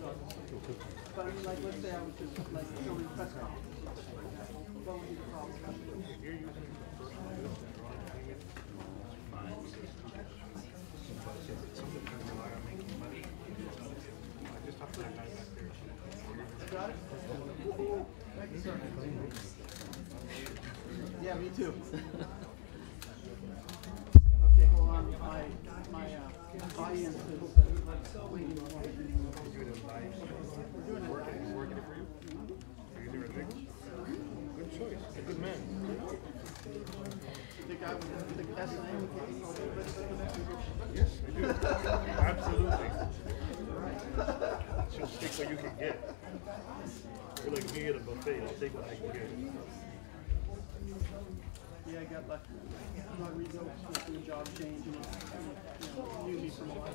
But I mean, like, let's say I was just like filming press conferences or something like that. What would be the problem? If you're using it for personal use and you're only doing it, it's fine. But if it's something you rely on making money, I just talked to that guy back there. Got it? Thank you, sir. Yeah, me too. Okay, hold on. My audience is waiting for me. You're doing it live. He's working it for you? Are you doing Rodrigo? Good choice. A good man. The guy with the SNA with the Yes, I do. Absolutely. Just take what you can get. You're like me at a buffet. I'll take what I can get. Yeah, I got lucky. Rodrigo was doing a job change and knew me from a while.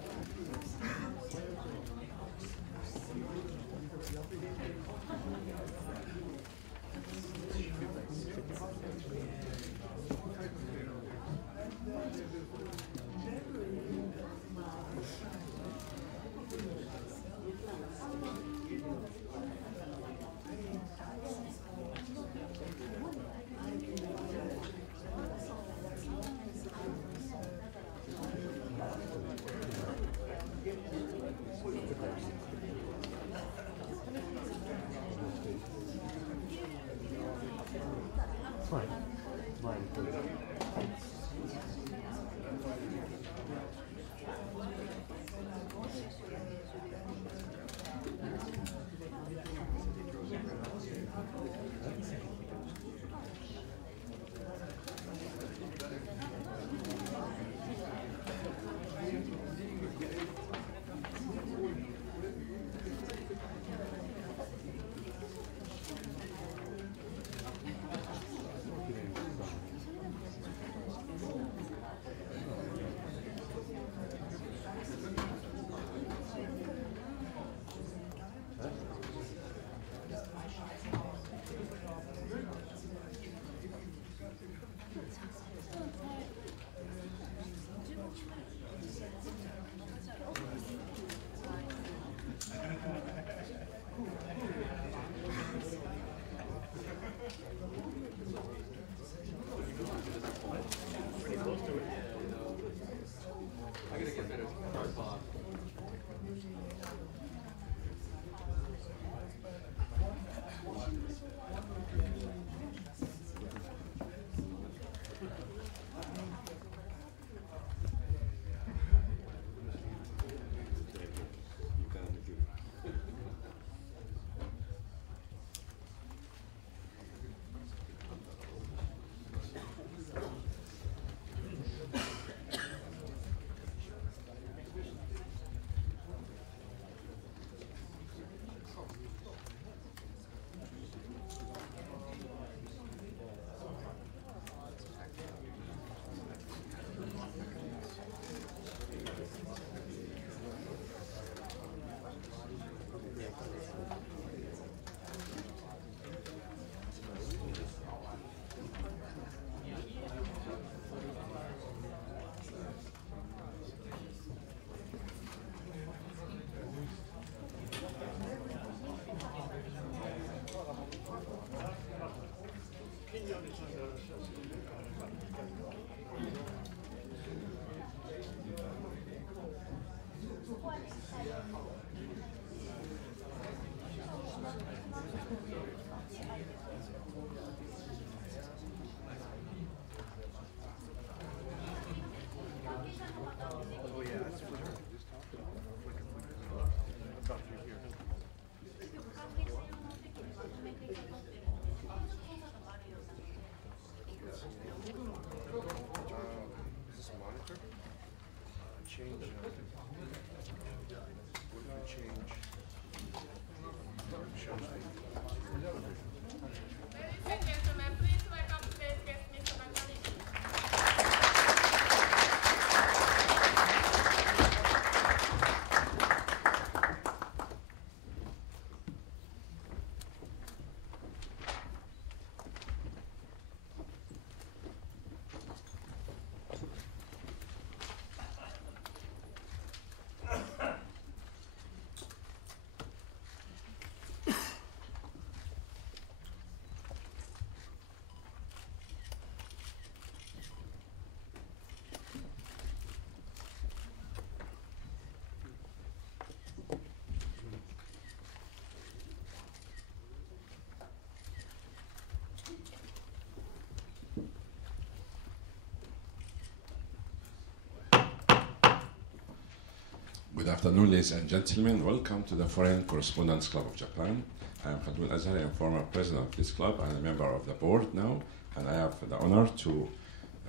afternoon, ladies and gentlemen. Welcome to the Foreign Correspondents Club of Japan. I am Khaldun Azhari. I am former president of this club and a member of the board now. And I have the honor to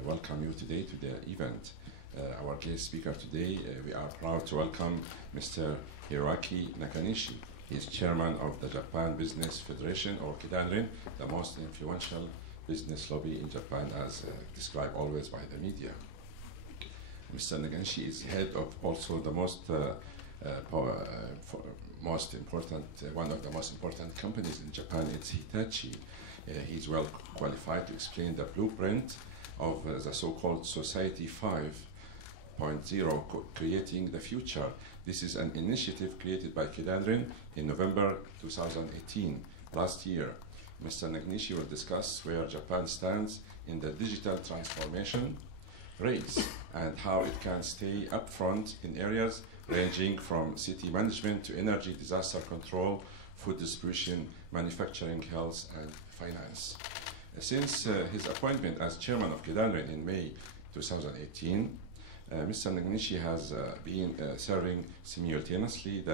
welcome you today to the event. Our guest speaker today, we are proud to welcome Mr. Hiroaki Nakanishi. He is chairman of the Japan Business Federation, or Kidanrin, the most influential business lobby in Japan, as described always by the media. Mr. Nakanishi is head of also the most important, one of the most important companies in Japan. It's Hitachi. He's well qualified to explain the blueprint of the so-called Society 5.0, creating the future. This is an initiative created by Kidanrin in November 2018, last year. Mr. Nakanishi will discuss where Japan stands in the digital transformation race and how it can stay up front in areas ranging from city management to energy, disaster control, food distribution, manufacturing, health, and finance. Since his appointment as chairman of Kidanrin in May 2018, Mr. Nakanishi has been serving simultaneously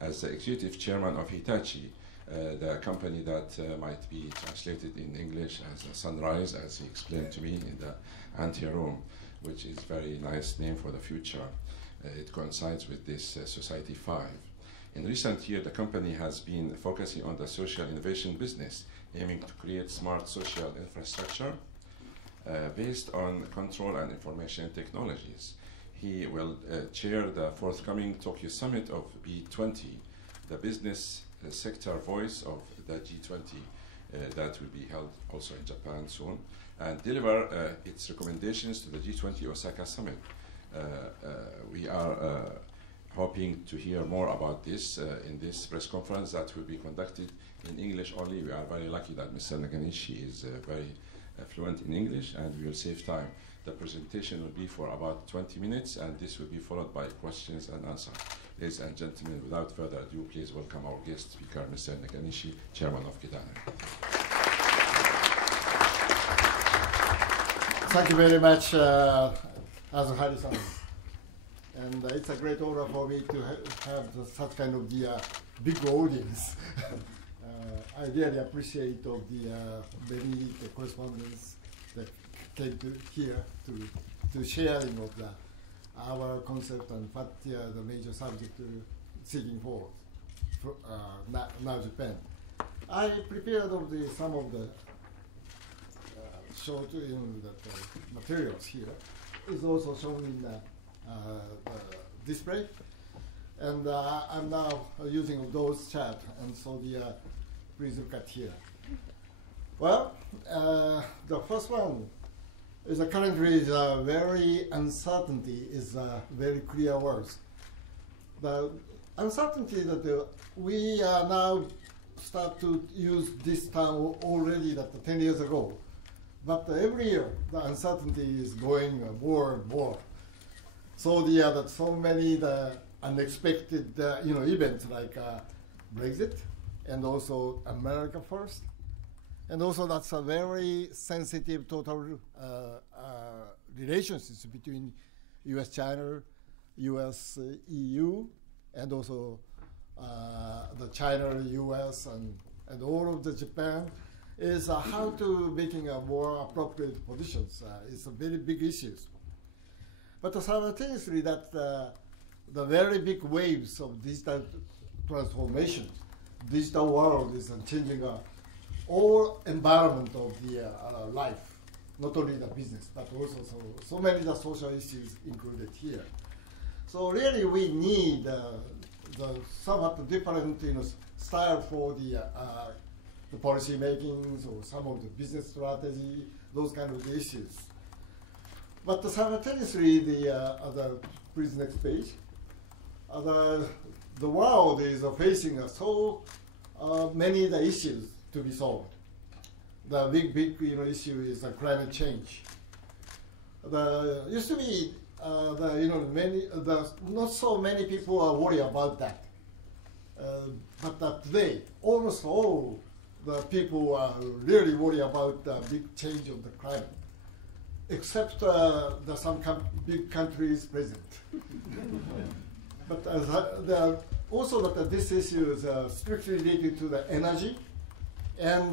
as the executive chairman of Hitachi, the company that might be translated in English as Sunrise, as he explained to me in the ante-room, which is a very nice name for the future. It coincides with this Society 5. In recent years, the company has been focusing on the social innovation business, aiming to create smart social infrastructure based on control and information technologies. He will chair the forthcoming Tokyo Summit of B20, the business sector voice of the G20 that will be held also in Japan soon, and deliver its recommendations to the G20 Osaka Summit. We are hoping to hear more about this in this press conference that will be conducted in English only. We are very lucky that Mr. Nakanishi is very fluent in English, and we will save time. The presentation will be for about 20 minutes, and this will be followed by questions and answers. Ladies and gentlemen, without further ado, please welcome our guest speaker, Mr. Nakanishi, chairman of Kidanrin. Thank you very much, Azhari-san. And it's a great honor for me to have such kind of the big audience. I really appreciate of the many correspondents that came to here to sharing of our concept and what the major subject seeking for now Japan. I prepared of some of the short materials here. Is also shown in the display, and I'm now using those charts, and so please look at here. Well, the first one is currently very uncertainty is very clear words. The uncertainty that we are now start to use this term already 10 years ago, but every year the uncertainty is going more and more. So that so many unexpected events like Brexit, and also America first, and also that's a very sensitive total relationships between U.S.-China, U.S.-EU, and also the China-U.S. and all of the Japan is how to making a more appropriate positions. It's a very big issues. But simultaneously, that the very big waves of digital transformation, digital world is changing all environment of the life, not only the business, but also so many the social issues included here. So really, we need the somewhat different style for the policy makings or some of the business strategy, those kind of issues. But simultaneously, please next page, the world is facing so many issues to be solved. The big issue is climate change. Used to be not so many people are worried about that. But today, almost all the people are really worried about the big change of the climate, except some big countries present. But there are also that this issue is strictly related to the energy, and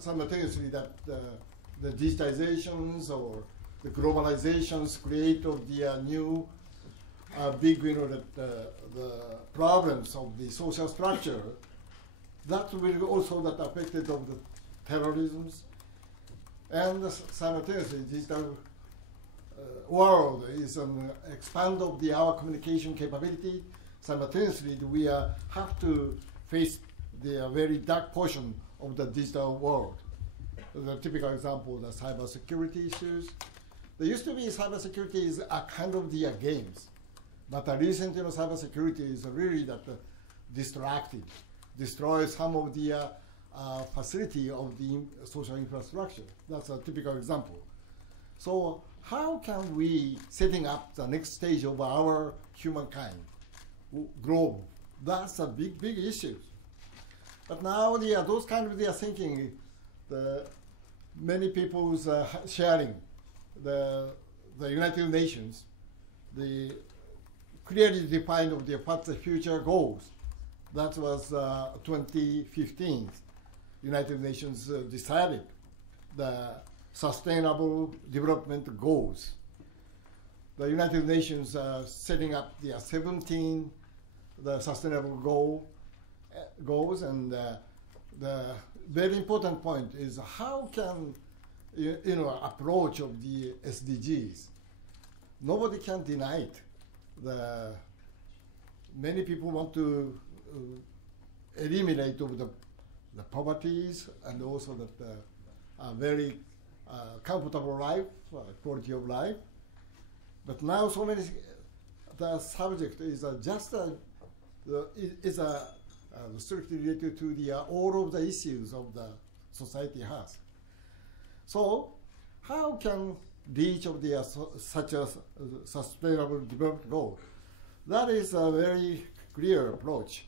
simultaneously that the digitizations or the globalizations create of the new big, the problems of the social structure. That will also that affected of the terrorisms, and simultaneously digital world is an expand of our communication capability. Simultaneously, we have to face the very dark portion of the digital world. The typical example, the cybersecurity issues. There used to be cybersecurity is a kind of the games, but recently cybersecurity is really that destructive, destroys some of the facility of the social infrastructure. That's a typical example. So how can we setting up the next stage of our humankind globe? That's a big, big issue. But now those kind of thinking, many people's sharing the United Nations, the clearly defined of what the future goals. That was 2015. United Nations decided the Sustainable Development Goals. The United Nations setting up the 17 sustainable goals, and the very important point is how can approach of the SDGs. Nobody can deny it. Many people want to eliminate of the poverties and also the very comfortable life, quality of life. But now so many, the subject is strictly related to all of the issues of the society has. So how can reach of the such a sustainable development goal? That is a very clear approach.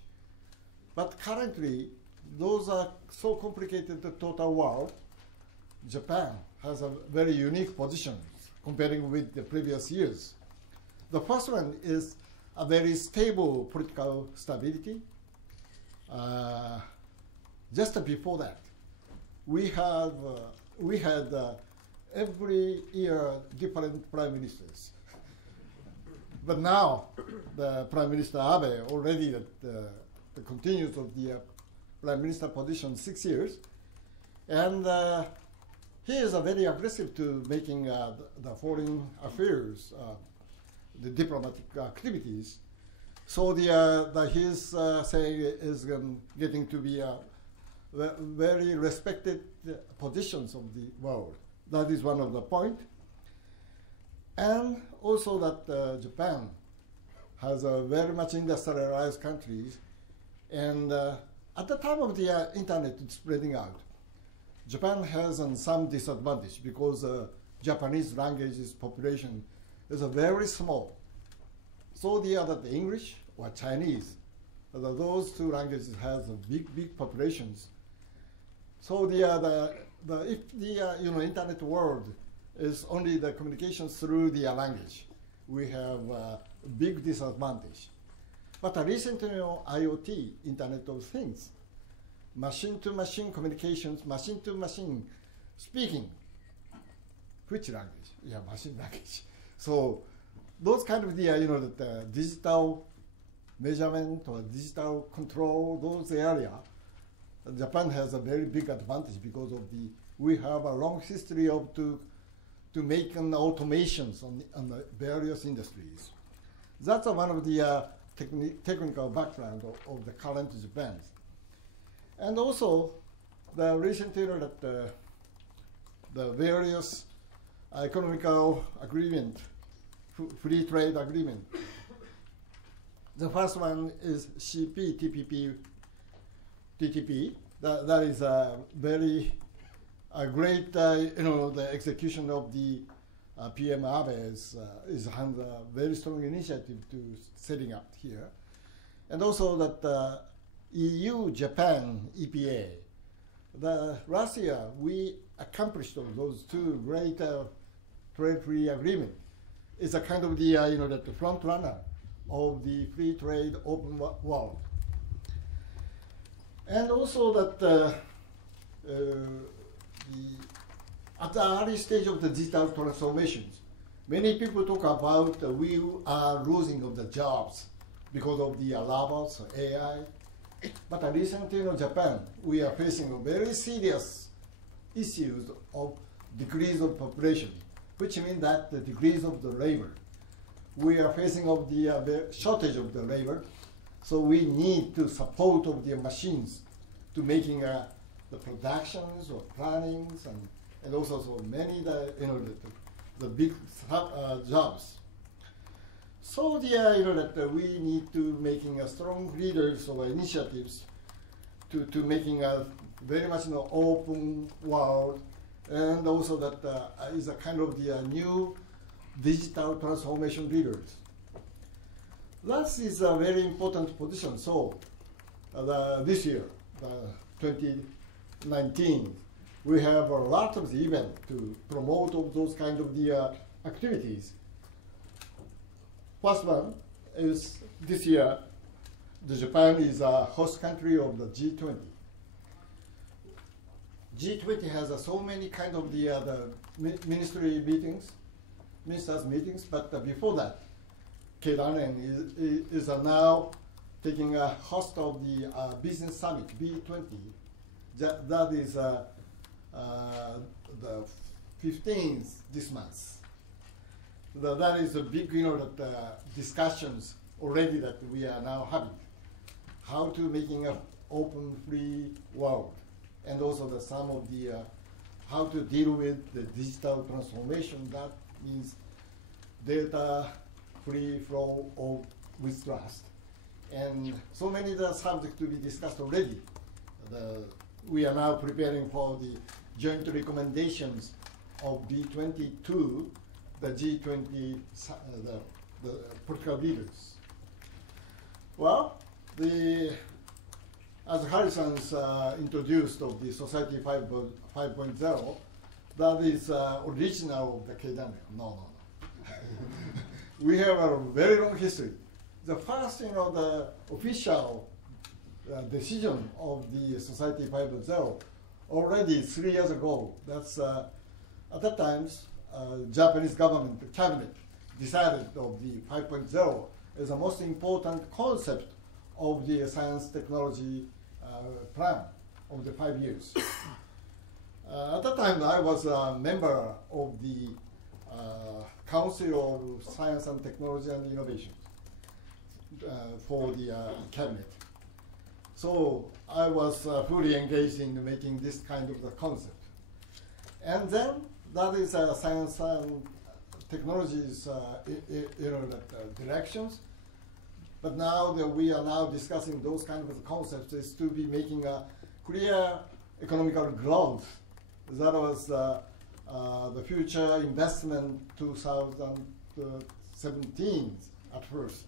But currently, those are so complicated the total world. Japan has a very unique position comparing with the previous years. The first one is a very stable political stability. Just before that, we had every year different prime ministers. But now, the Prime Minister Abe already the continues of the prime minister position 6 years, and he is very aggressive to making the foreign affairs, the diplomatic activities. So his say is getting to be very respected positions of the world. That is one of the point. And also that Japan has a very much industrialized countries, and at the time of the internet spreading out, Japan has some disadvantage because Japanese language's population is very small. So the English or Chinese, those two languages has big populations. So if the internet world is only the communications through the language, we have a big disadvantage. But recently, IoT, Internet of Things, machine-to-machine communications, machine-to-machine speaking. Which language? Yeah, machine language. So those kind of the digital measurement or digital control, those areas, Japan has a very big advantage because of we have a long history of to make automations on the various industries. That's one of the technical background of the current Japan. And also, the recently the various economical agreement, free trade agreement. The first one is CP, TPP. That is a very great, the execution of the PM Abe is has a very strong initiative to setting up here. And also that EU, Japan, EPA. Last year, we accomplished those two great trade-free agreements. It's a kind of the front runner of the free trade open world. And also that at the early stage of the digital transformations, many people talk about we are losing of the jobs because of the robots, AI. But recently in Japan, we are facing very serious issues of decrease of population, which means that the decrease of the labor. We are facing of the shortage of the labor, so we need to support of the machines to making the productions or plannings and also so many the big jobs. So that we need to making a strong leaders or initiatives to making a very much open world, and also that is a kind of the new digital transformation leaders. That is a very important position. So this year, 2019, we have a lot of the event to promote of those kind of the activities. First one is this year, Japan is a host country of the G20. G20 has so many kind of the ministry meetings, ministers meetings, but before that, Keidanren is now taking a host of the business summit, B20. That is the 15th this month. That is a big, discussions already that we are now having. How to making an open, free world, and also some of the how to deal with the digital transformation. That means data free flow of with trust, and so many the subjects to be discussed already. We are now preparing for the joint recommendations of B22. The G20, the political leaders. Well, as Harrison's introduced of the Society 5.0, that is original of the Keidanren. No. We have a very long history. The first, the official decision of the Society 5.0 already 3 years ago. That's at that time. Japanese government cabinet decided of the 5.0 as the most important concept of the science technology plan of the 5 years. At that time, I was a member of the Council of Science and Technology and Innovation for the cabinet. So I was fully engaged in making this kind of the concept. And then that is science and technologies directions. But now that we are now discussing those kind of concepts is to be making a clear economical growth. That was the future investment 2017 at first.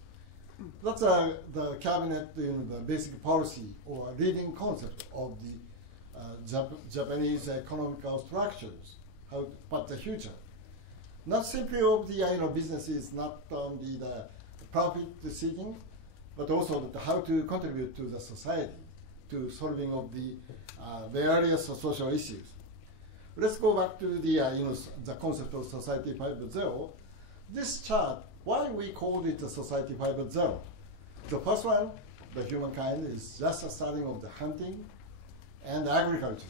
That's the cabinet, the basic policy or leading concept of the Japanese economical structures. But the future, not simply of the business is not only the profit seeking, but also how to contribute to the society, to solving of the various social issues. Let's go back to the concept of Society 5.0. This chart, why we called it the Society 5.0? The first one, the humankind is just a starting of the hunting and agriculture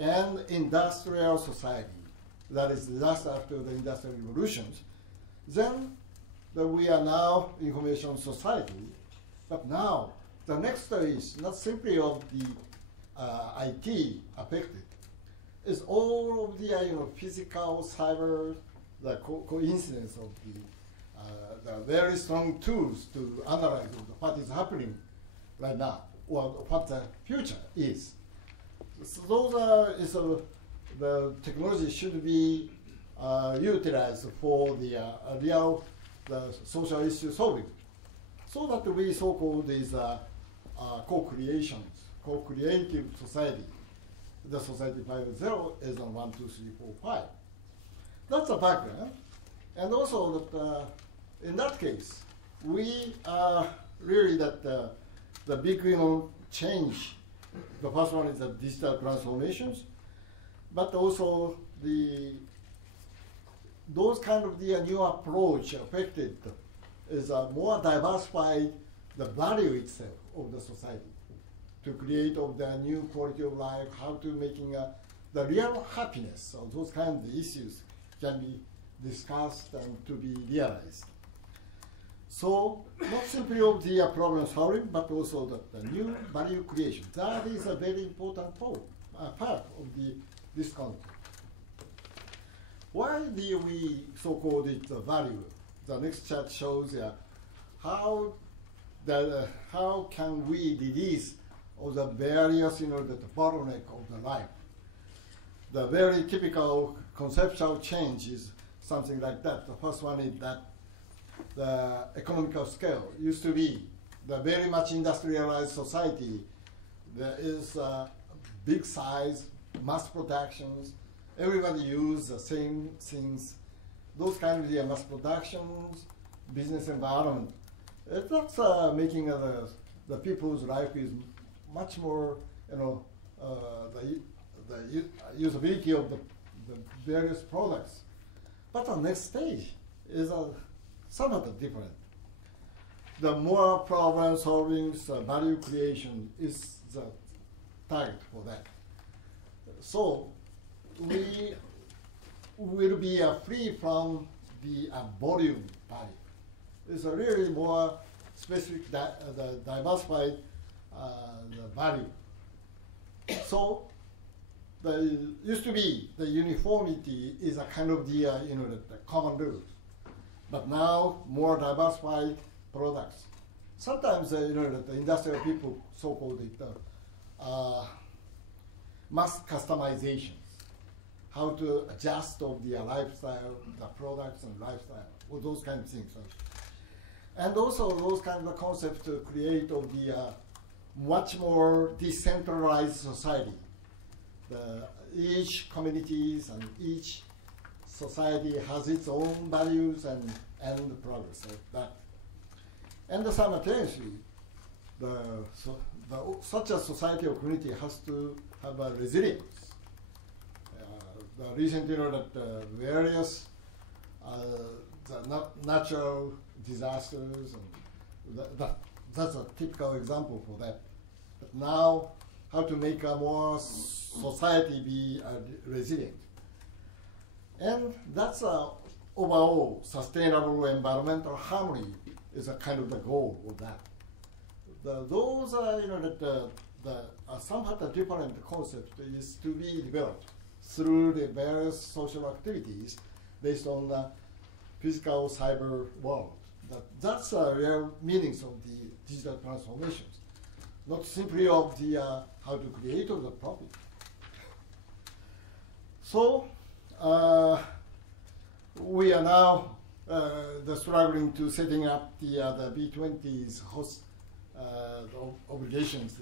and industrial society. That is just after the industrial revolutions. Then we are now information society, but now the next is not simply of the IT affected. It's all of the physical, cyber, the coincidence of the very strong tools to analyze what is happening right now or what the future is. So those are the technology should be utilized for the real social issue solving, so that we so-called these co-creations, co-creative society. The Society 5.0 is on 1, 2, 3, 4, 5. That's the background. And also that in that case, we are really that the big change. The first one is the digital transformations, but also those kind of the new approach affected is a more diversified the value itself of the society to create of the new quality of life, how to making the real happiness of those kind of issues can be discussed and to be realized. So not simply of the problem solving, but also the new value creation. That is a very important part of this concept. Why do we so-called it value? The next chart shows how can we release of the various, the bottleneck of the life. The very typical conceptual change is something like that. The first one is that the economical scale used to be the very much industrialized society. There is big size, mass productions. Everybody use the same things. Those kind of mass productions, business environment. That's making the people's life is much more, the usability of the various products. But the next stage is somewhat different. The more problem solving, value creation is the target for that. So we will be free from the volume value. It's a really more specific, the diversified the value. So used to be the uniformity is a kind of the the common rules, but now more diversified products. Sometimes the industrial people so-called it mass customizations, how to adjust of the lifestyle, the products and lifestyle, all those kind of things. And also those kind of concepts to create of the much more decentralized society. Each communities and each society has its own values and progress like that. And simultaneously, such a society or community has to have a resilience. Recently, that various natural disasters, and that's a typical example for that. But now, how to make a more society be resilient. And that's overall sustainable environmental harmony is a kind of the goal of that. Those are, somewhat a different concept is to be developed through the various social activities based on the physical cyber world. That's the real meanings of the digital transformations, not simply of the how to create the profit. So we are now struggling to setting up the B20's host obligations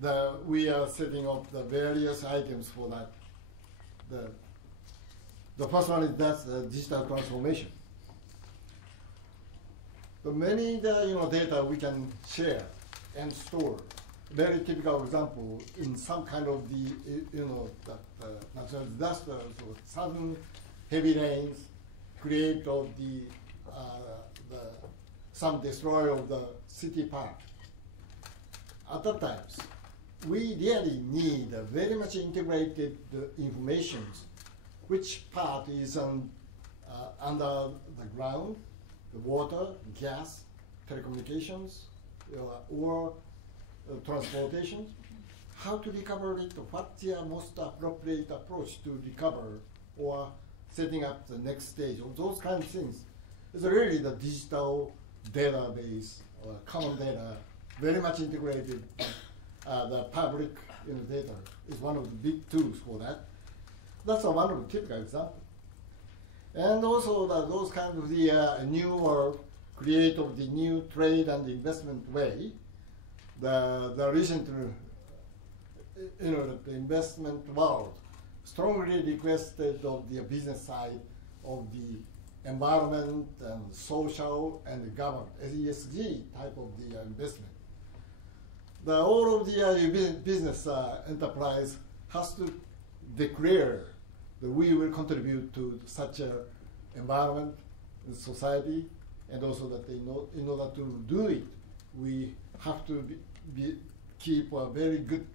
that we are setting up the various items for that. The first one is that's the digital transformation. The many data we can share and store. Very typical example in some kind of the natural disasters or sudden heavy rains create of some destroy of the city park. At that times, we really need a very much integrated information, which part is under the ground, the water, gas, telecommunications, or transportation, how to recover it, what's the most appropriate approach to recover, or setting up the next stage, of those kind of things. It's really the digital database, or common data, very much integrated. The public data is one of the big tools for that. That's one of the typical examples. And also those kind of the new or create of the new trade and investment way. The recent the investment world strongly requested of the business side of the environment and social and government, ESG type of the investment. All of the business enterprise has to declare that we will contribute to such an environment, society, and also that in order to do it, we have to keep a very good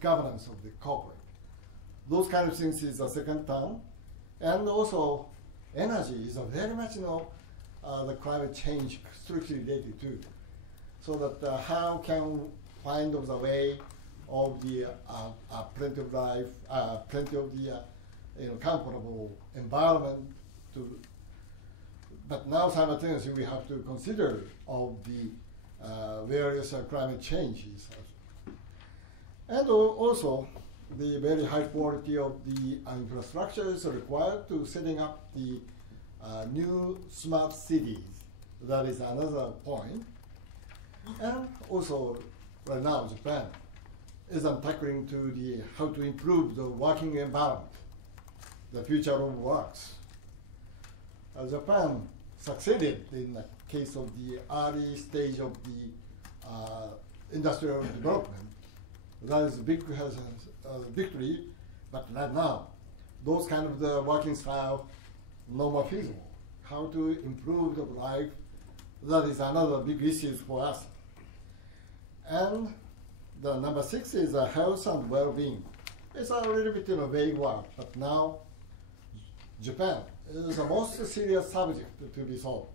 governance of the corporate. Those kind of things is the second term. And also, energy is a very much, the climate change strictly related to. So that how can find the way of the plenty of life, plenty of the comfortable environment to. But now simultaneously we have to consider of the various climate changes, and also the very high quality of the infrastructure is required to setting up the new smart cities. That is another point. And also, right now, Japan is tackling to the how to improve the working environment, the future of works. Japan succeeded in the case of the early stage of the industrial development. That is a big victory, but right now, those kind of the working style no more feasible. How to improve the life, that is another big issue for us. And the number 6 is health and well-being. It's a little bit vague word, but now Japan is the most serious subject to be solved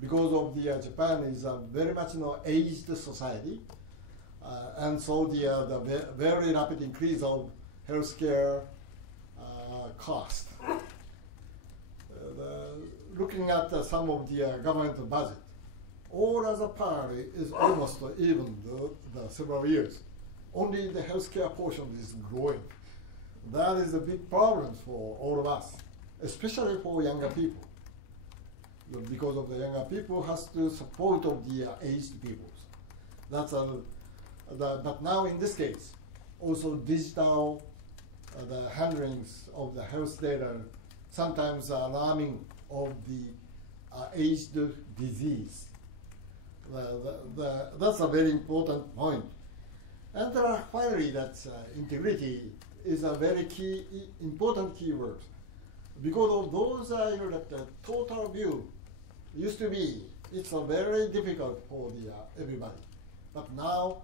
because of the Japan is a very much aged society, and so the very rapid increase of healthcare cost. Looking at some of the government budget, all other part is almost even the several years. Only the healthcare portion is growing. That is a big problem for all of us, especially for younger people. Because of the younger people has to support of the aged people. That's but now in this case, also digital the handlings of the health data, sometimes alarming of the aged disease. That's a very important point. And finally, that integrity is a very important keyword. Because of those, the total view used to be, it's very difficult for everybody. But now,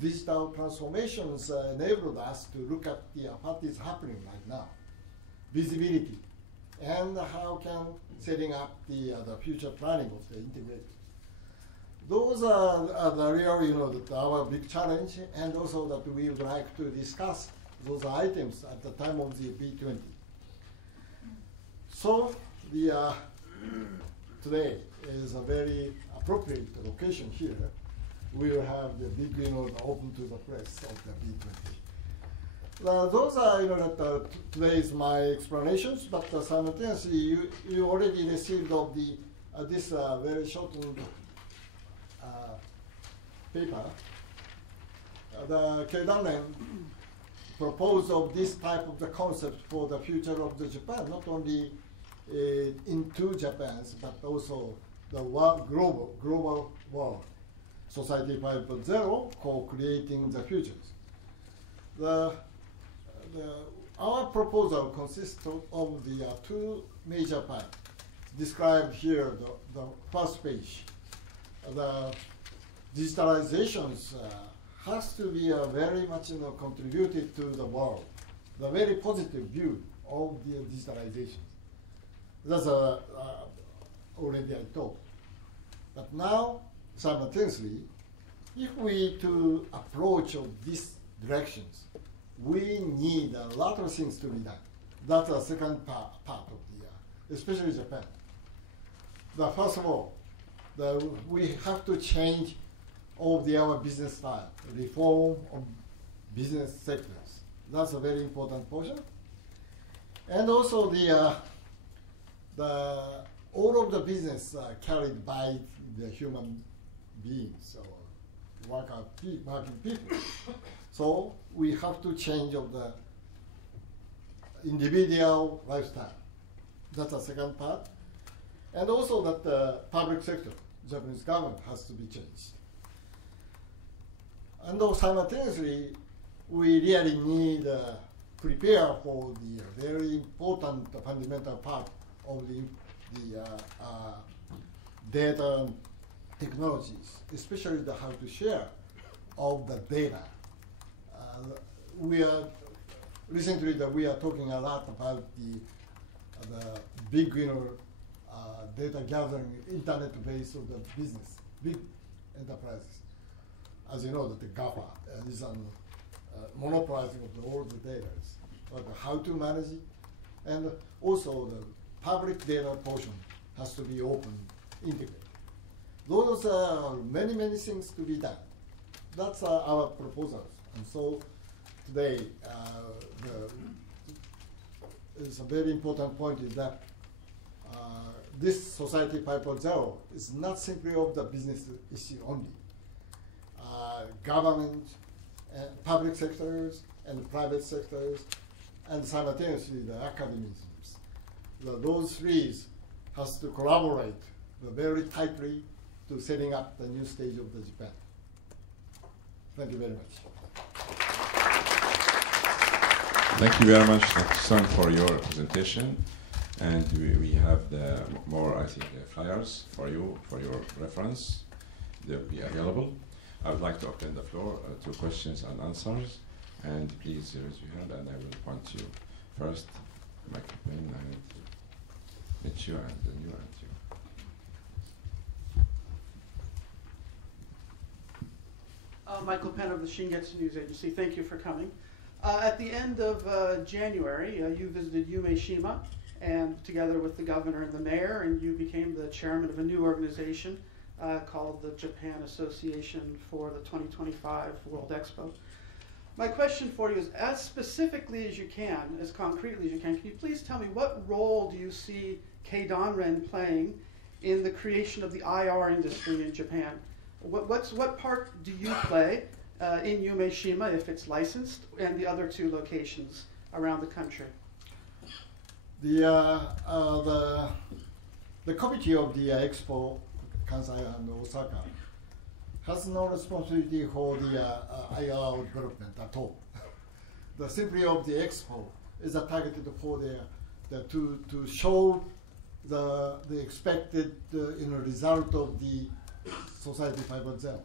digital transformations enabled us to look at what is happening right now, visibility, and how can setting up the future planning of the integrated. Those are the real, our big challenge, and also that we would like to discuss those items at the time of the B20. So today is a very appropriate location here. We will have the big, open to the press of the B20. Those are, today's my explanations, but simultaneously you already received of the this very shortened paper. The Keidanren proposed of this type of the concept for the future of the Japan, not only into Japan's, but also the global world. Society 5.0, co-creating the futures. Our proposal consists of the two major parts described here, the first page. The digitalizations has to be very much contributed to the world, the very positive view of the digitalization. That's already I talked. But now, simultaneously, if we to approach of these directions, we need a lot of things to be done. That's the second part of the, especially Japan. First of all, we have to change all of our business style, reform of business sectors. That's a very important portion. And also all of the business carried by the human beings or working people. So we have to change of the individual lifestyle. That's the second part. And also that the public sector, Japanese government has to be changed. And also simultaneously, we really need prepare for the very important fundamental part of the data technologies, especially the how to share of the data. Recently we are talking a lot about the big data gathering internet base of the business, big enterprises. As you know, that the GAFA is monopolizing of all the data, but how to manage it, and also the public data portion has to be open, integrated. Those are many things to be done. That's our proposals, and so today it's a very important point is that this Society 5.0 is not simply of the business issue only. Government, and public sectors, and private sectors, and simultaneously the academisms. Those three has to collaborate very tightly to setting up the new stage of the Japan. Thank you very much. Thank you very much, Dr. Son, for your presentation. And we have the more, I think, flyers for you, for your reference. They'll be available. I would like to open the floor to questions and answers. And please raise your hand, and I will point to you. First, microphone, and it's you, and then you, and you. Michael Penn of the Shingetsu News Agency. Thank you for coming. At the end of January, you visited Umeshima, and together with the governor and the mayor, and you became the chairman of a new organization called the Japan Association for the 2025 World Expo. My question for you is, as specifically as you can, as concretely as you can you please tell me what role do you see Keidanren playing in the creation of the IR industry in Japan? What part do you play in Umeshima, if it's licensed, and the other two locations around the country? The committee of the Expo, Kansai and Osaka, has no responsibility for the IR development at all. The simply of the Expo is targeted for to show the expected result of the Society 5.0.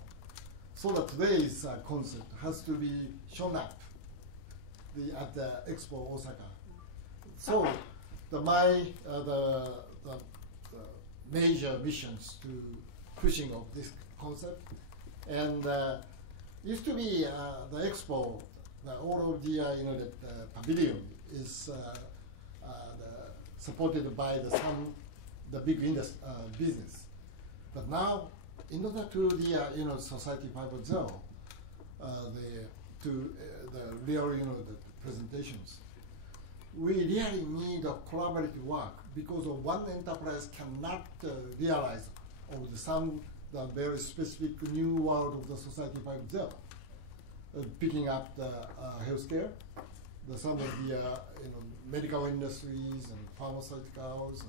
So that today's concept has to be shown up at the Expo Osaka. So the major missions to pushing of this concept, and used to be the Expo, all of the the pavilion is supported by the big business, but now in order to the Society 5.0, the real the presentations, we really need a collaborative work, because of one enterprise cannot realize of the very specific new world of the Society 5.0. Picking up the healthcare, some of the medical industries and pharmaceuticals,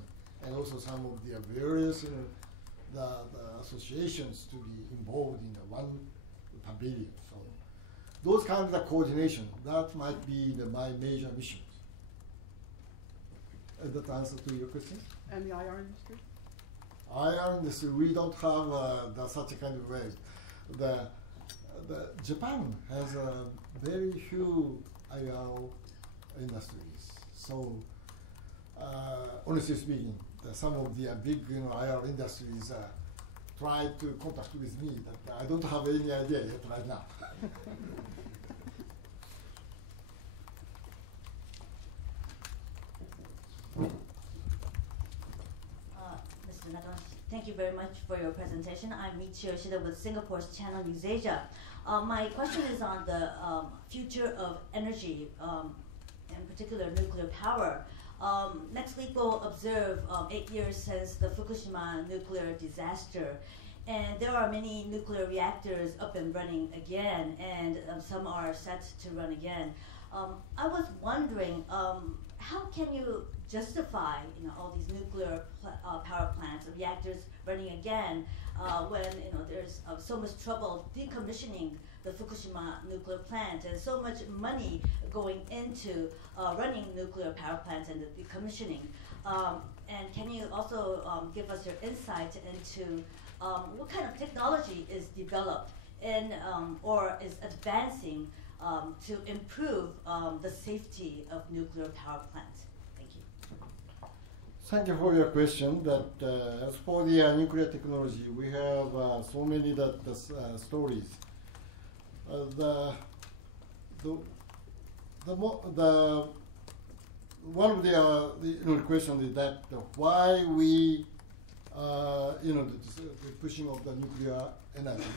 and also some of the various the associations to be involved in the one pavilion. So those kinds of coordination, that might be my major mission. That answer to your question? And the IR industry? IR industry, we don't have such a kind of ways. The Japan has very few IR industries. So honestly speaking, some of the big IR industries try to contact with me, but I don't have any idea yet right now. Mr. Nakanishi, thank you very much for your presentation. I'm Michi Yoshida with Singapore's Channel News Asia. My question is on the future of energy, in particular nuclear power. Next week we'll observe 8 years since the Fukushima nuclear disaster, and there are many nuclear reactors up and running again, and some are set to run again. I was wondering, how can you justify, all these nuclear power plants, reactors running again, when there's so much trouble decommissioning the Fukushima nuclear plant and so much money going into running nuclear power plants and the decommissioning? And can you also give us your insight into what kind of technology is developed in or is advancing to improve the safety of nuclear power plants? Thank you. Thank you for your question. That as for the nuclear technology, we have so many stories. One of the question is that why we the pushing of the nuclear energy.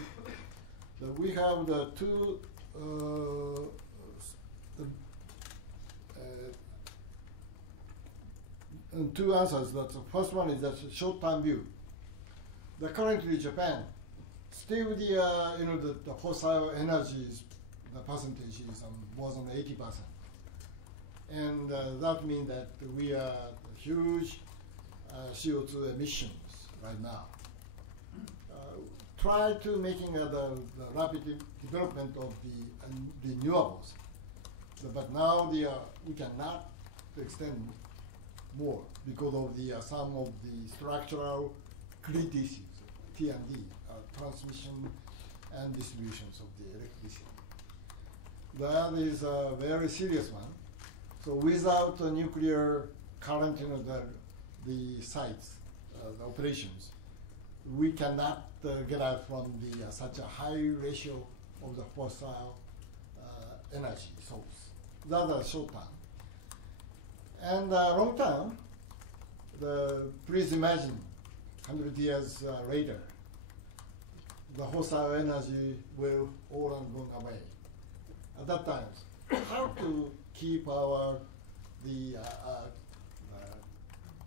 We have the two answers. That the first one is that short-term view. The currently Japan still the fossil energies, the percentage is more than 80%, and that means that we are huge CO2 emissions right now. Try to making the rapid development of the renewables, but now we cannot extend more because of some of the structural grid issues, T&D, transmission and distributions of the electricity. That is a very serious one. So without nuclear current, the sites, the operations, we cannot get out from such a high ratio of the fossil energy source. That's a short term. And long term, please imagine 100 years later, the fossil energy will all and gone away. At that time, how to keep the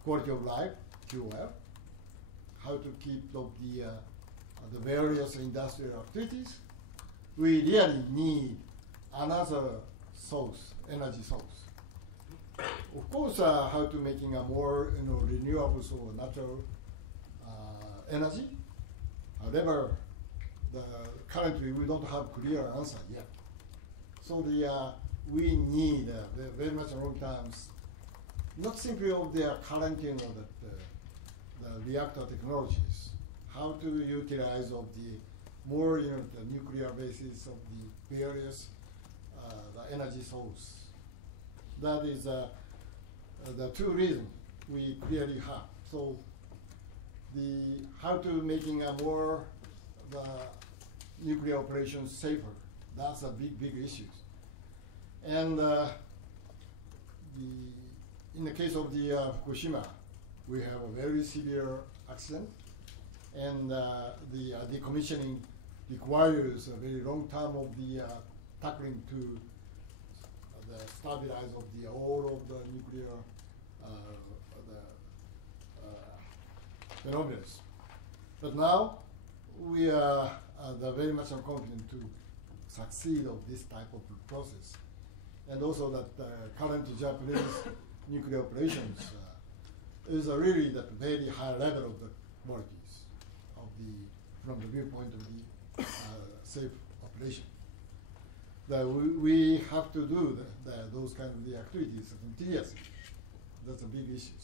quality of life, QOL, how to keep the various industrial activities, we really need another source, energy source. Of course, how to making a more renewables or natural energy. However, currently we don't have clear answer yet. So we need very much long terms, not simply of their current the reactor technologies, how to utilize of the more the nuclear basis of the various the energy source. That is the two reasons we clearly have. So how to making a more the nuclear operations safer. That's a big issue. And in the case of the Fukushima, we have a very severe accident, and the decommissioning requires a very long time of the tackling to stabilize of all of the nuclear phenomena. But now we are very much confident to succeed of this type of process, and also that current Japanese nuclear operations is really the very high level of the qualities of from the viewpoint of the safe operation. That we have to do those kind of the activities continuously. That's a big issue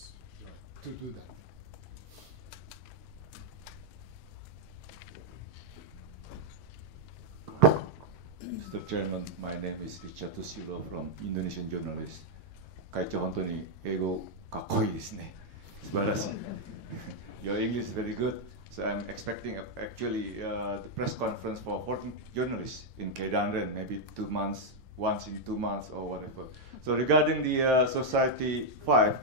to do that. Mr. Chairman, my name is Richard Tushiro from Indonesian Journalist. 会長、本当に英語かっこいいですね。素晴らしい。Your English is very good. So I'm expecting actually the press conference for 14 journalists in Keidanren, maybe 2 months, once in 2 months or whatever. So regarding the Society 5,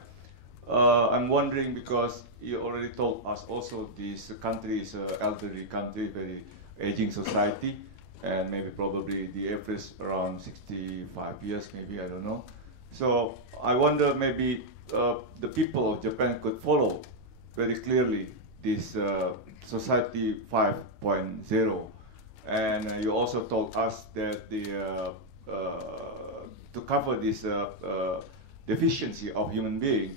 I'm wondering because you already told us also this country is an elderly country, very aging society, and maybe probably the average around 65 years, maybe, I don't know. So I wonder maybe the people of Japan could follow very clearly this Society 5.0. And you also told us that to cover this deficiency of human being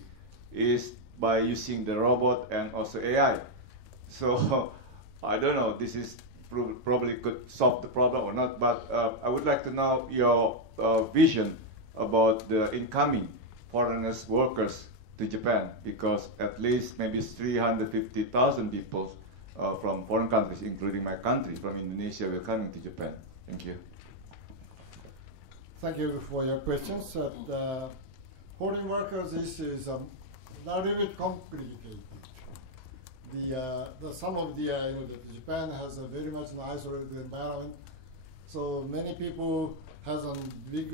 is by using the robot and also AI. So I don't know, this is probably could solve the problem or not, but I would like to know your vision about the incoming foreigners workers to Japan, because at least maybe 350,000 people from foreign countries, including my country, from Indonesia, will coming to Japan. Thank you. Thank you for your questions. Foreign workers issue is a little bit complicated. Some of the Japan has a very much an isolated environment, so many people has a big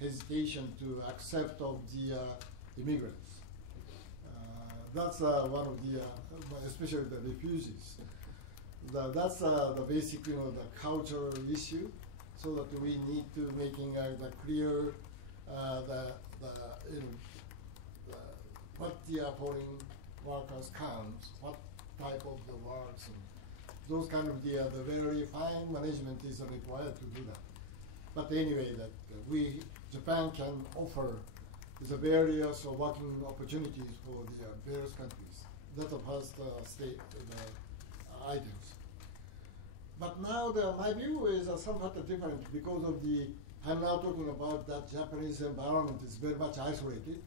hesitation to accept of the immigrants. That's one of the, especially the refugees. That's the basic, the cultural issue. So that we need to making the clear what the foreign workers counts, what type of the works, and those kind of the very fine management is required to do that. But anyway, that Japan can offer the various working opportunities for the various countries. That's the first items. But now my view is somewhat different because of I'm now talking about that Japanese environment is very much isolated,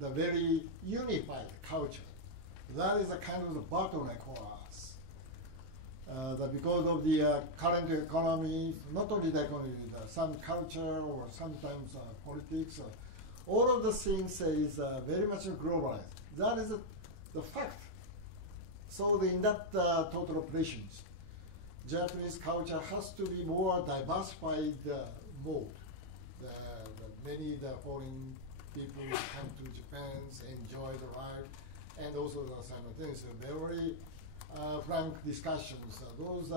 the very unified culture. That is a kind of the bottleneck for us. Because of the current economy, not only the economy, some culture or sometimes politics, all of the things is very much globalized. That is the fact. So in that total operations, Japanese culture has to be more diversified mode. Many foreign people come to Japan, enjoy the life, and also the simultaneously very frank discussions. Those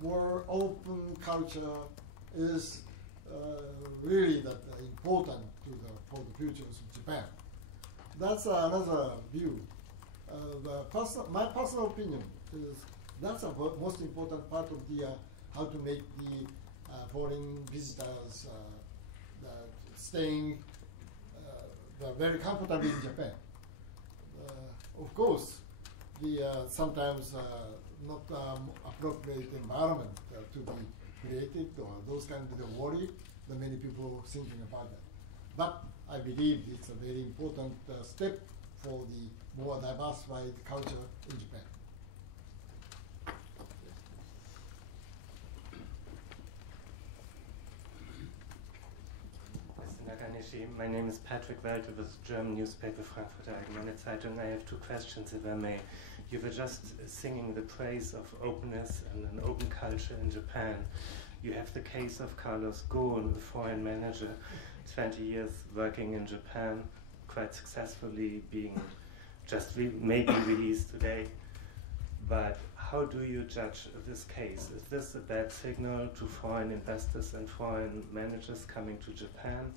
more open culture is really important for the future of Japan. That's another view. My personal opinion is that's the most important part of how to make the foreign visitors staying very comfortable in Japan. Of course, sometimes not appropriate environment to be created or those kind of worry that many people thinking about that. But I believe it's a very important step for the more diversified culture in Japan. Nakanishi. My name is Patrick Walter with German newspaper Frankfurter Allgemeine Zeitung. I have two questions, if I may. You were just singing the praise of openness and an open culture in Japan. You have the case of Carlos Ghosn, a foreign manager, 20 years working in Japan, quite successfully, being just maybe released today. But how do you judge this case? Is this a bad signal to foreign investors and foreign managers coming to Japan?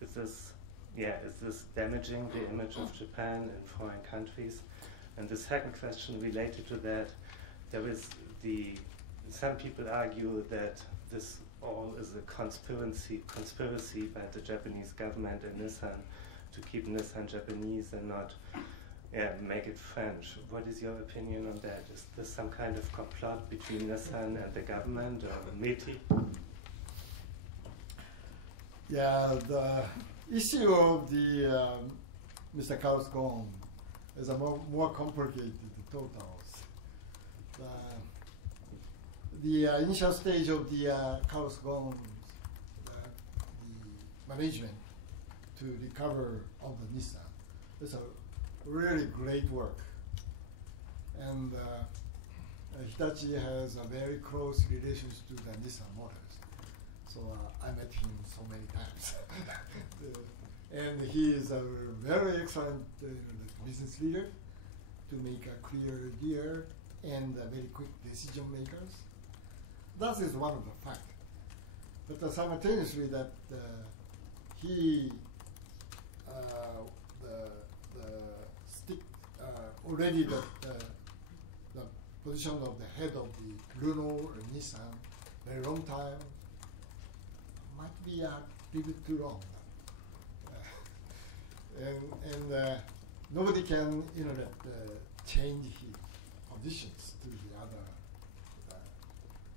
Is this damaging the image of Japan in foreign countries? And the second question related to that, some people argue that this all is a conspiracy by the Japanese government and Nissan to keep Nissan Japanese and not make it French. What is your opinion on that? Is this some kind of complot between Nissan and the government or the METI? Yeah, the issue of the Mr. Carlos Ghosn is a more complicated totals. The initial stage of the Carlos Ghosn, the management to recover of the Nissan, it's a really great work. And Hitachi has a very close relations to the Nissan Motors. So I met him so many times. And he is a very excellent business leader to make a clear idea and very quick decision makers. That is one of the facts. But simultaneously that he already the position of the head of the Renault or Nissan very long time might be little bit too long. And nobody can, change his positions to the other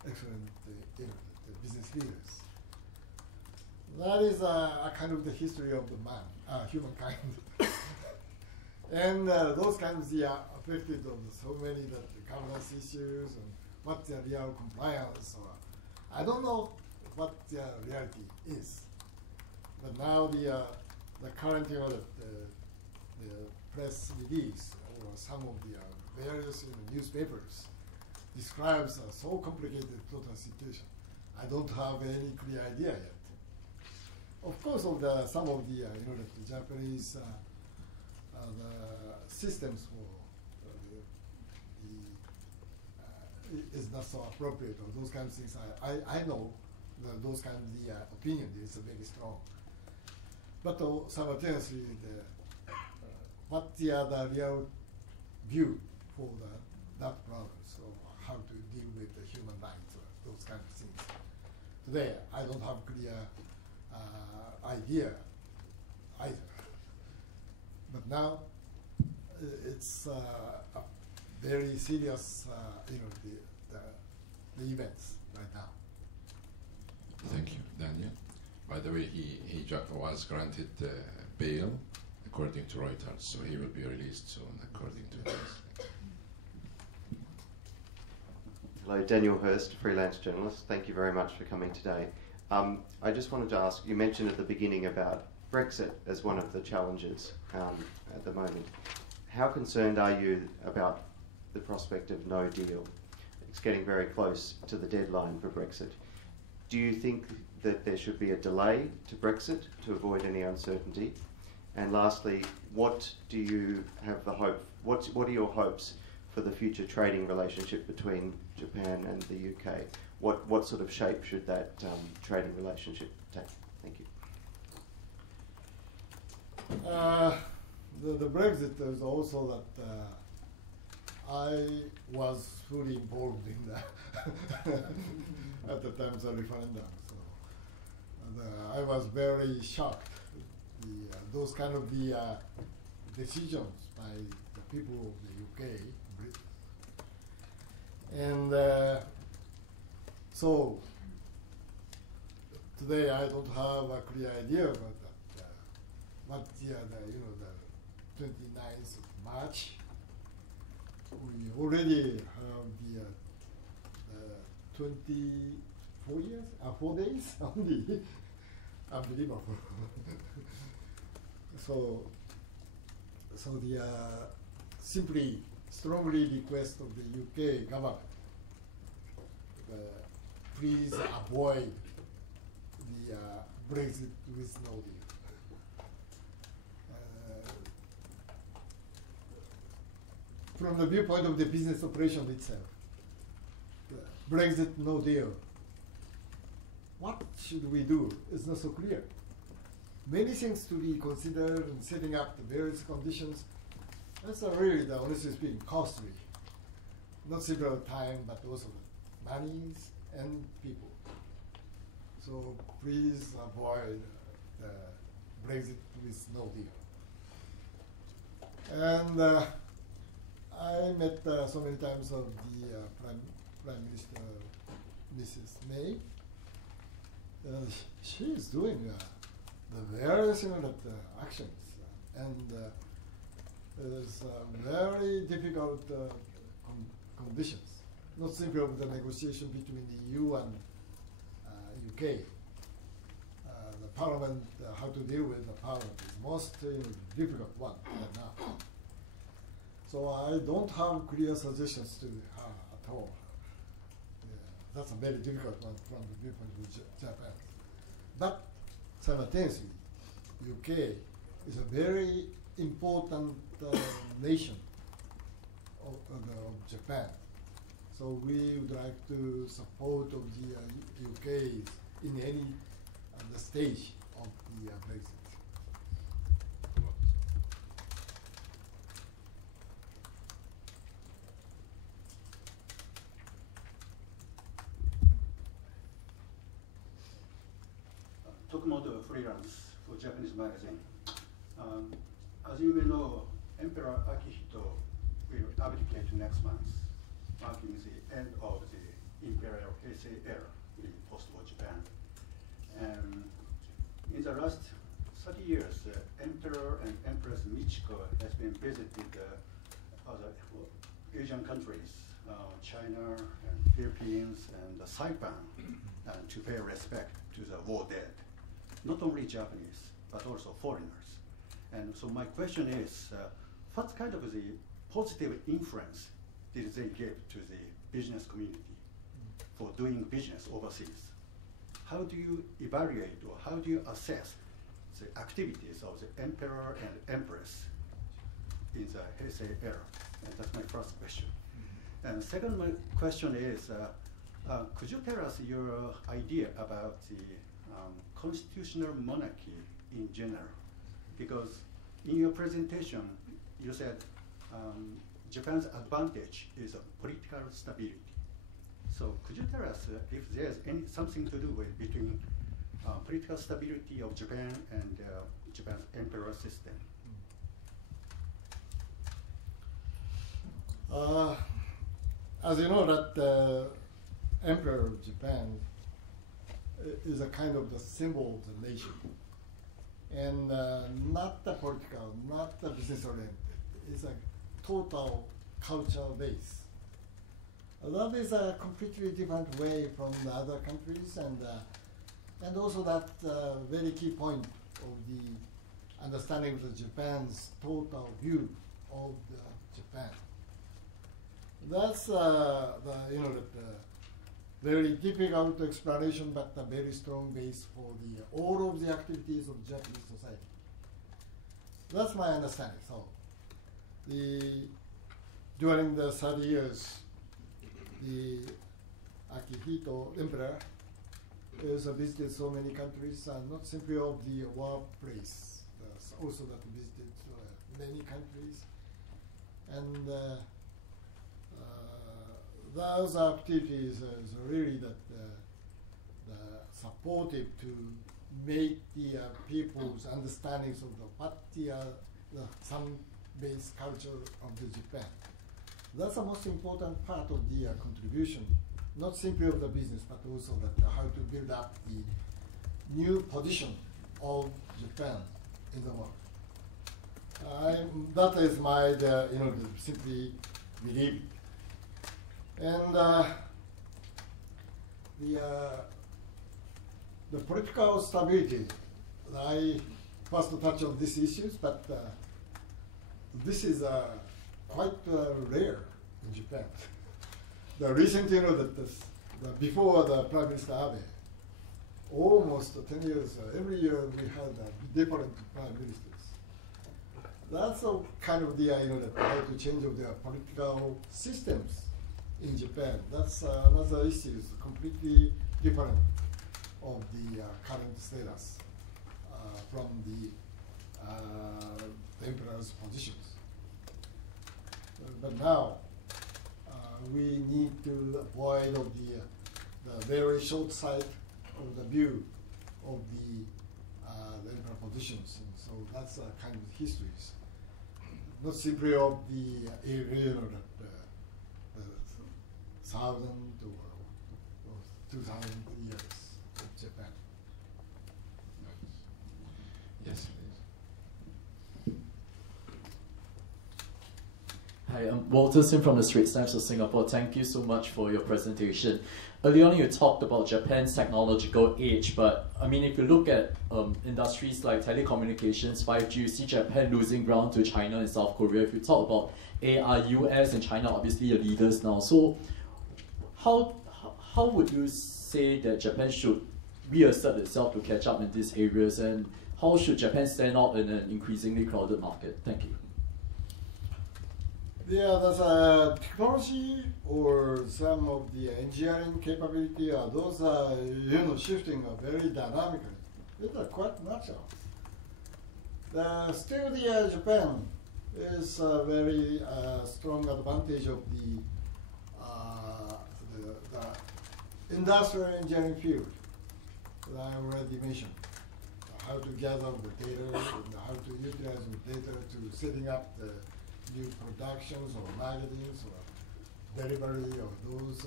excellent, the business leaders. That is a kind of the history of the man, humankind. And those kinds are affected of so many that the governance issues and what the real compliance or I don't know what the reality is. But now the current the press release or some of the various newspapers describes a so complicated total situation. I don't have any clear idea yet. Of course, of the some of the the Japanese the systems for is not so appropriate or those kinds of things. I know that those kinds of the opinion is very strong. But simultaneously, what the real view for that problem, so how to deal with the human rights or those kinds of things. Today, I don't have clear idea either. But now, it's a very serious, the events right now. Thank you, Daniel. By the way, he was granted bail according to Reuters, so he will be released soon according to this. Hello, Daniel Hurst, freelance journalist. Thank you very much for coming today. I just wanted to ask, you mentioned at the beginning about Brexit as one of the challenges at the moment. How concerned are you about the prospect of no deal? It's getting very close to the deadline for Brexit. Do you think that there should be a delay to Brexit to avoid any uncertainty? And lastly, what do you have the hope? What are your hopes for the future trading relationship between Japan and the UK? What sort of shape should that trading relationship take? Thank you. The Brexit is also that I was fully involved in that at the time of the referendum. So I was very shocked. Those kind of the decisions by the people of the UK, Britain. And so today I don't have a clear idea about that. But the 29th of March, we already have the 24 years, 4 days only. Unbelievable. So the simply strongly request of the UK government, please avoid the Brexit with no deal. From the viewpoint of the business operation itself, Brexit no deal. What should we do? It's not so clear. Many things to be considered in setting up the various conditions. That's really, honestly speaking, costly. Not simply time, but also monies and people. So please avoid the Brexit with no deal. And I met so many times of the Prime Minister, Mrs. May. She is doing the various actions, and there's very difficult conditions, not simply of the negotiation between the EU and UK. The Parliament, how to deal with the Parliament is most difficult one right now. So I don't have clear suggestions to her at all. That's a very difficult one from the viewpoint of Japan. But simultaneously, UK is a very important nation of Japan. So we would like to support of the UK in any the stage of the Brexit. Tokumoto freelance for Japanese magazine. As you may know, Emperor Akihito will abdicate next month, marking the end of the imperial Heisei era in post-war Japan. In the last 30 years, Emperor and Empress Michiko has been visited other Asian countries, China and Philippines and Saipan, to pay respect to the war dead. Not only Japanese, but also foreigners. And so my question is, what kind of the positive influence did they give to the business community for doing business overseas? How do you evaluate or how do you assess the activities of the emperor and empress in the Heisei era? And that's my first question. And second question is, could you tell us your idea about the constitutional monarchy in general? Because in your presentation, you said Japan's advantage is political stability. So could you tell us if there's something to do with between political stability of Japan and Japan's emperor system? As you know, that the Emperor of Japan is a kind of the symbol of the nation, and not the political, not the business oriented. It's a total cultural base. That is a completely different way from the other countries, and also that very key point of the understanding of Japan's total view of Japan. That's the very difficult explanation, but a very strong base for all of the activities of Japanese society. That's my understanding. So, during the 30 years, the Akihito Emperor has visited so many countries, not simply of the workplace, also that visited many countries, and those activities is really that supportive to make the people's understandings of what the some-based culture of the Japan. That's the most important part of the contribution, not simply of the business, but also that how to build up the new position of Japan in the world. That is my simply believe. And the political stability, I first touch on these issues, but this is quite rare in Japan. The recent, that before the Prime Minister Abe, almost 10 years, every year we had different prime ministers. That's a kind of the how to change of their political systems in Japan. That's another issue, is completely different of the current status from the emperor's positions. But now we need to avoid of the very short sight of the view of the emperor positions, and so that's a kind of histories, not simply of the area that 1,000 or 2,000 years of Japan. Yes, please. Hi, I'm Walter Sim from the Straits Times of Singapore. Thank you so much for your presentation. Earlier on, you talked about Japan's technological age, but I mean, if you look at industries like telecommunications, 5G, you see Japan losing ground to China and South Korea. If you talk about AI, US and China, obviously are leaders now. So how would you say that Japan should reassert itself to catch up in these areas, and how should Japan stand out in an increasingly crowded market? Thank you. Yeah, there's a technology or some of the engineering capability. Those are shifting very dynamically. These are quite natural. Still, the Japan is a very strong advantage of the industrial engineering field that I already mentioned. how to gather the data and how to utilize the data to setting up the new productions or marketings or delivery of those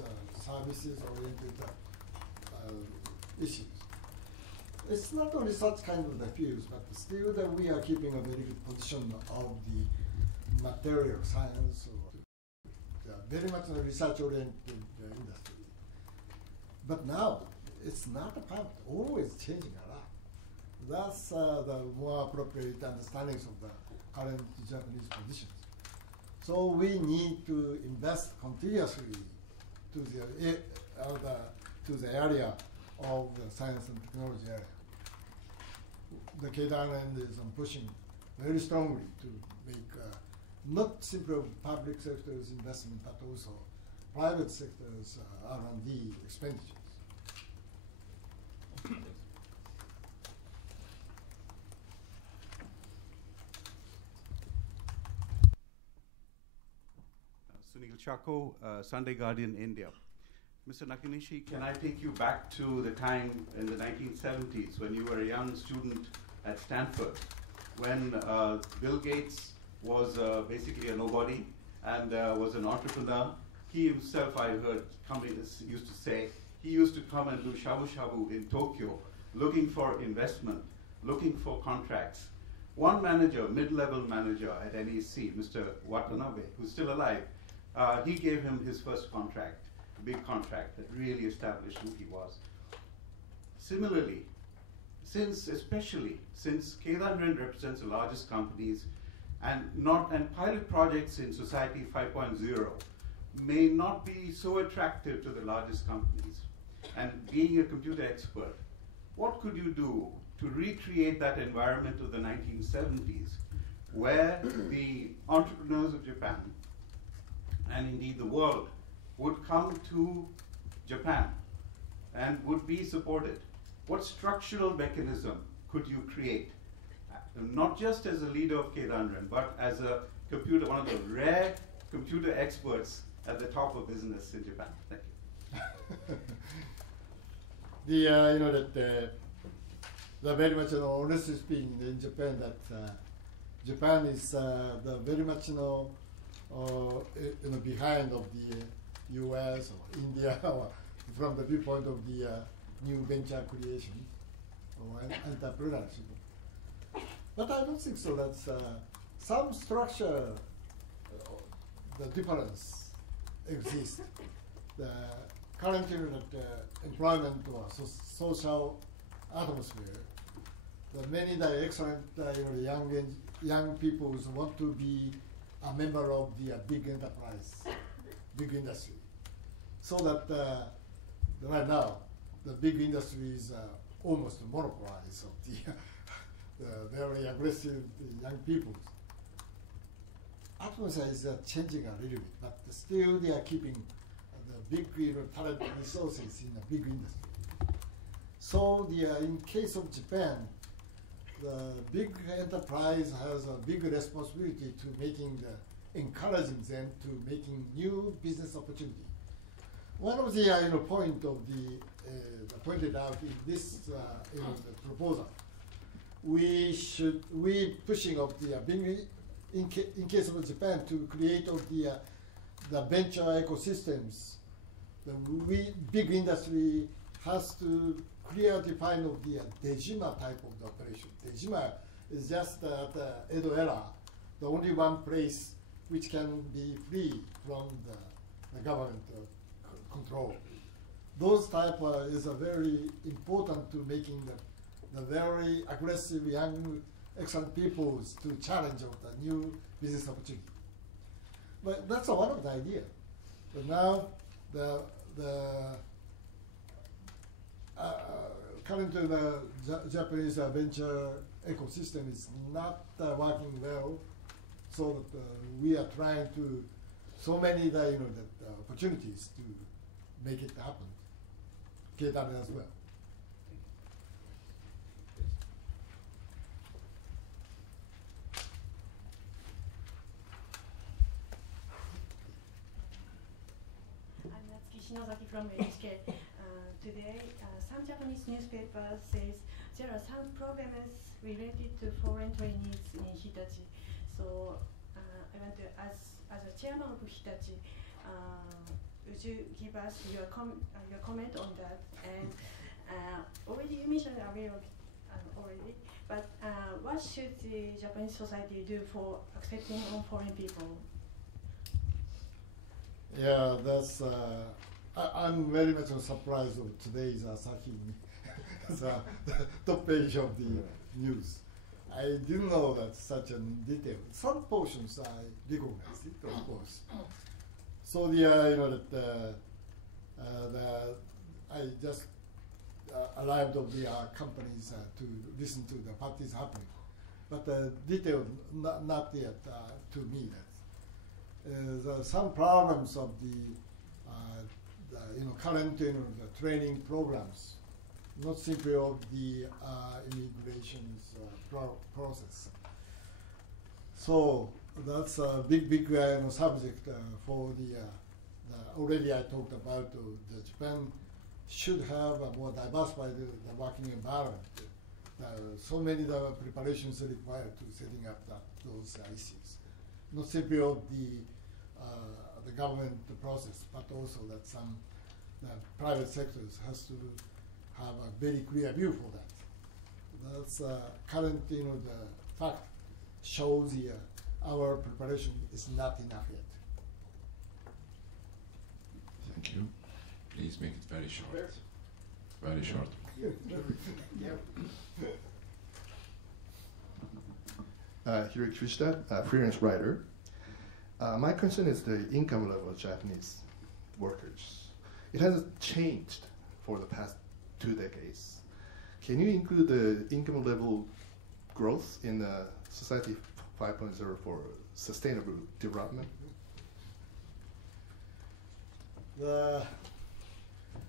services-oriented issues. It's not only such kind of the fields, but still that we are keeping a very good position of the material science or very much a research-oriented industry. But now, it's not about always changing a lot. That's the more appropriate understandings of the current Japanese positions. So we need to invest continuously to the area of the science and technology area. The K-Island is pushing very strongly to make not simply public sector's investment, but also private sector's R&D expenditures. Sunil Chako, Sunday Guardian, India. Mr. Nakanishi, can I take you back to the time in the 1970s when you were a young student at Stanford, when Bill Gates was basically a nobody and was an entrepreneur. He himself, I heard, used to say, he used to come and do shabu-shabu in Tokyo, looking for investment, looking for contracts. One manager, mid-level manager at NEC, Mr. Watanabe, who's still alive, he gave him his first contract, a big contract that really established who he was. Similarly, especially since K-Island represents the largest companies and pilot projects in Society 5.0 may not be so attractive to the largest companies. And being a computer expert, what could you do to recreate that environment of the 1970s where the entrepreneurs of Japan and indeed the world would come to Japan and would be supported? What structural mechanism could you create, not just as a leader of K-Island, but as a one of the rare computer experts at the top of business in Japan? Thank you. The very much honestly speaking in Japan that Japan is the very much behind of the U.S. or India or from the viewpoint of the new venture creation or entrepreneurship. But I don't think so. That's some structure, the difference exists. The current employment or social atmosphere, the many excellent young people who want to be a member of the big enterprise, big industry. So that right now, the big industry is almost monopolized of the very aggressive young people. Atmosphere is changing a little bit, but still they are keeping the big talent resources in the big industry. So in case of Japan, the big enterprise has a big responsibility to encouraging them to making new business opportunity. One of the point of the pointed out in this the proposal, we pushing of the in case of Japan to create of the venture ecosystems. The big industry has to clearly define of the Dejima type of the operation. Dejima is just at the Edo era, the only one place which can be free from the government control. Those type is very important to making the very aggressive young excellent peoples to challenge of the new business opportunity. But that's one of the idea. But now currently the Japanese venture ecosystem is not working well, so that we are trying to so many opportunities to make it happen. K-Island as well. I'm Natsuki Shinozaki from NHK. Today, some Japanese newspapers says there are some problems related to foreign trainees in Hitachi. So I want to, as a chairman of Hitachi, would you give us your comment on that? And already you mentioned already, but what should the Japanese society do for accepting foreign people? Yeah, that's. I'm very much surprised of today's Asahi, the top page of the news. I didn't know that such a detail. Some portions I recognize it, of course. So I just arrived of the companies to listen to what is happening, but the detail not yet to me. There are some problems of the current the training programs, not simply of the immigration process. So that's a big subject for the. Already I talked about the Japan should have a more diversified the working environment. So many preparations are required to setting up those issues, not simply of the government process, but also that some private sectors has to have a very clear view for that. That's current, the fact shows here our preparation is not enough yet. Thank you. Please make it very short. Very short. Hiroaki Nakanishi, freelance writer. My concern is the income level of Japanese workers. It has changed for the past 2 decades. Can you include the income level growth in the Society 5.0 for sustainable development?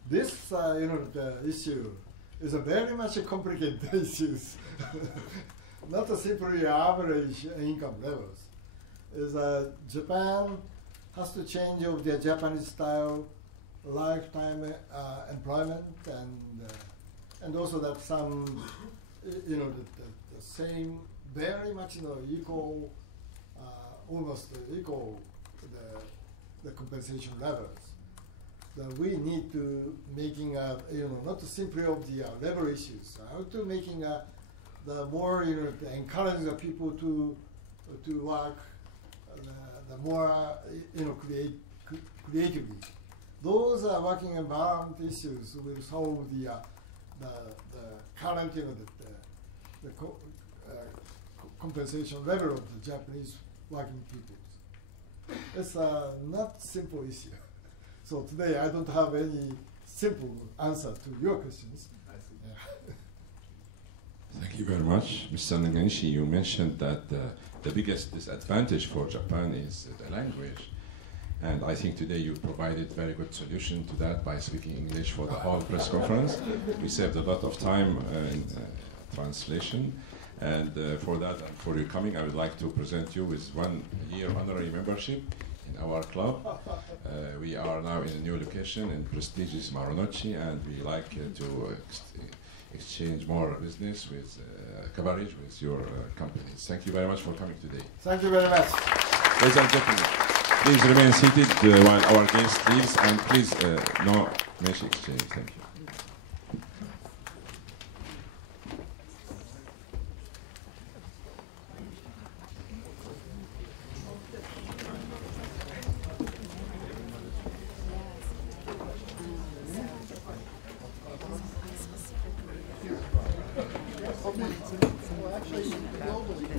This the issue is a very much complicated issue. Not a simply average income levels. Is Japan has to change of their Japanese style lifetime employment and also that some the same very much equal almost equal the compensation levels. That we need to making not simply of the labor issues, how to making the more encouraging the people to work the more creatively. Those working environment issues will solve the current compensation level of the Japanese working people. It's not simple issue. So today I don't have any simple answer to your questions. Thank you very much. Mr. Nakanishi, you mentioned that the biggest disadvantage for Japan is the language. And I think today you provided very good solution to that by speaking English for the whole press conference. We saved a lot of time in translation. And for that and for your coming, I would like to present you with 1 year honorary membership in our club. We are now in a new location in prestigious Marunouchi, and we like to exchange more business with coverage with your companies. Thank you very much for coming today. Thank you very much. Ladies and gentlemen, please remain seated while our guest leaves, and please no message exchange. Thank you.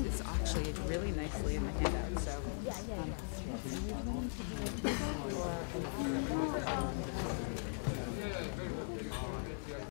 It's actually really nicely in the handout. So,